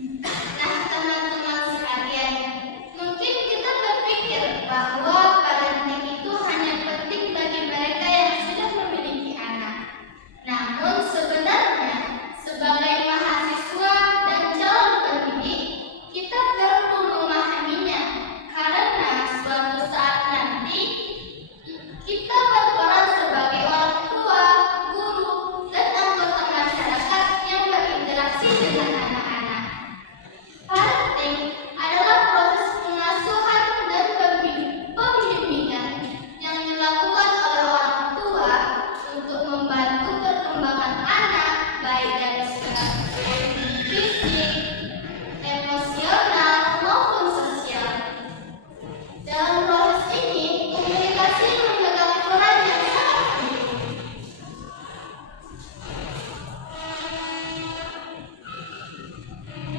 Nah, teman-teman sekalian, mungkin kita berpikir bahwa parenting itu hanya penting bagi mereka yang sudah memiliki anak. Namun sebenarnya, sebagai mahasiswa dan calon pendidik, kita perlu memahaminya karena suatu saat nanti kita berperan sebagai orang tua, guru, dan anggota masyarakat yang berinteraksi dengan anak-anak. Parenting adalah proses pengasuhan dan pembimbingan yang dilakukan oleh orang tua untuk membantu perkembangan anak baik dari segi fisik, emosional maupun sosial. Dalam proses ini, komunikasi memegang peran yang sangat penting.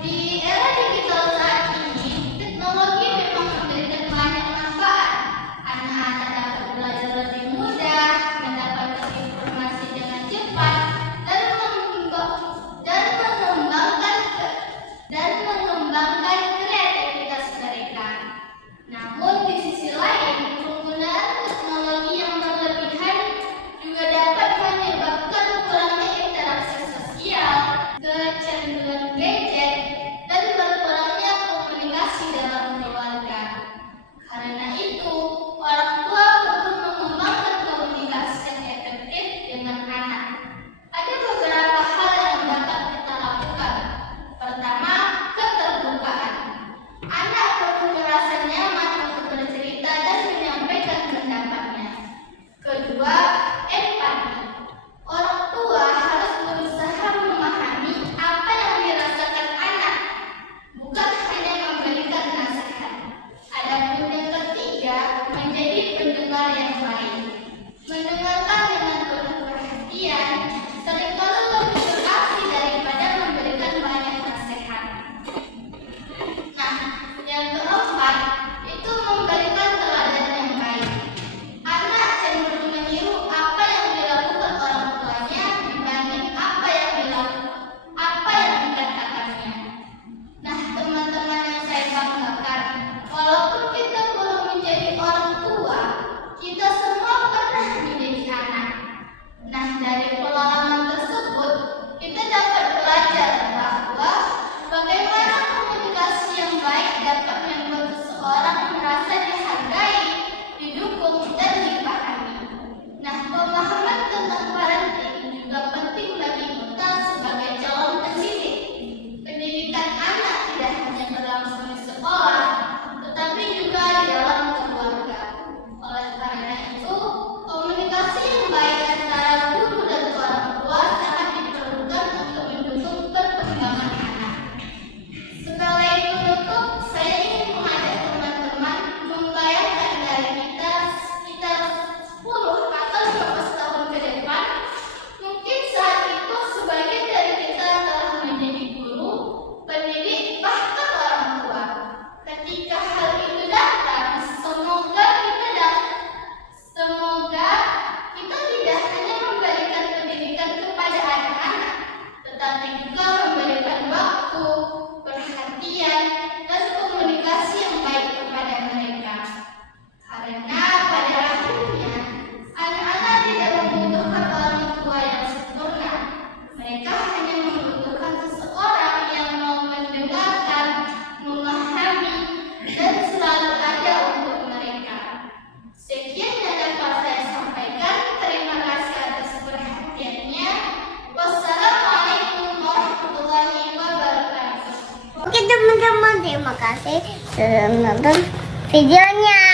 Di era digital saat ini, teknologi memang memberikan banyak manfaat. Anak-anak dapat belajar lebih mudah, mendapatkan informasi dengan cepat, dan mengembangkan kreativitas mereka. Namun di sisi lain, penggunaan teknologi yang berlebihan juga dapat menyebabkan kurangnya interaksi sosial, kecenderungan gadget, dan berkurangnya komunikasi dalam keluarga. Karena itu, orang tua perlu mengembangkan komunikasi yang efektif dengan anak. Ada beberapa hal yang dapat kita lakukan. Pertama, keterbukaan. Anak perlu merasa nyaman untuk bercerita dan menyampaikan pendapatnya. Kedua, empati. Orang tua harus berusaha memahami apa yang dirasakan anak, bukan hanya memberikan nasihat. Adapun yang ketiga, menjadi pendengar yang baik. Mendengarkan dengan penuh perhatian seringkali lebih berarti daripada memberikan banyak nasihat. Nah, yang keempat, itu memberikan teladan yang baik. Anak cenderung meniru apa yang dilakukan orang tuanya dibanding apa yang dikatakannya. Nah, teman-teman yang saya banggakan, walaupun kita belum menjadi orang tua, kita semua pernah menjadi anak. Nah, dari pengalaman tersebut, kita dapat belajar bahwa bagaimana komunikasi yang baik dapat membuat seseorang merasa dihargai, didukung, dan dipahami. Nah, pemahaman tentang parenting juga penting bagi kita sebagai calon pendidik. Pendidikan anak tidak hanya berlangsung di sekolah, tetapi juga di dalam keluarga. Oleh karena itu, komunikasi yang baik antara guru dan orang tua sangat diperlukan untuk mendukung perkembangan anak. Sebagai penutup, saya ingin mengajak teman-teman membayangkan dari kita sekitar 10 atau 15 tahun ke depan. Mungkin saat itu sebagian dari kita telah menjadi guru, pendidik, bahkan orang tua. Ketika hal itu datang, semoga kita tidak hanya memberikan pendidikan kepada anak-anak, tetapi juga memberikan waktu, perhatian, dan komunikasi yang baik kepada mereka. Karena pada akhirnya, anak-anak tidak membutuhkan orang tua yang sempurna. Mereka hanya membutuhkan seseorang yang mau mendengarkan, memahami, dan selalu ada untuk mereka. Sekian yang dapat saya sampaikan. Terima kasih atas perhatiannya. Wassalamualaikum warahmatullahi wabarakatuh. Oke teman-teman, terima kasih sudah menonton videonya.